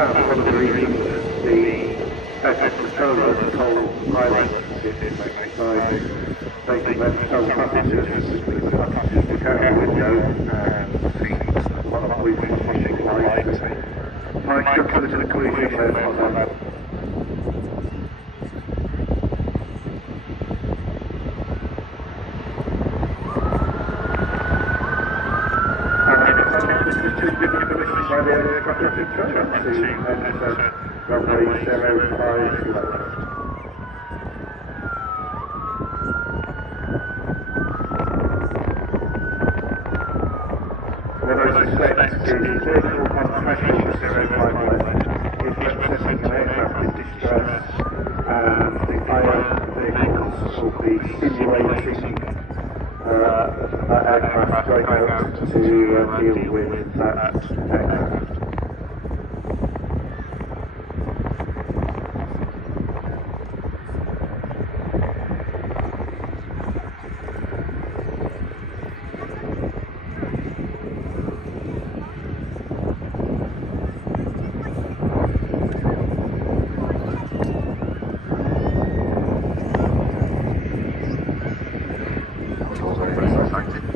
One of the reasons the asset controllers told pilots this exercise, they could let tell passengers because the passengers look out the window and see one of the flashing lights. Might come to the conclusion therefore that by the aircraft controller to enter runway 05 left. What I suspect is vehicle confirmation 05 left is representing an aircraft in distress and the fire vehicles will be simulating that aircraft going out to deal with that aircraft. Active.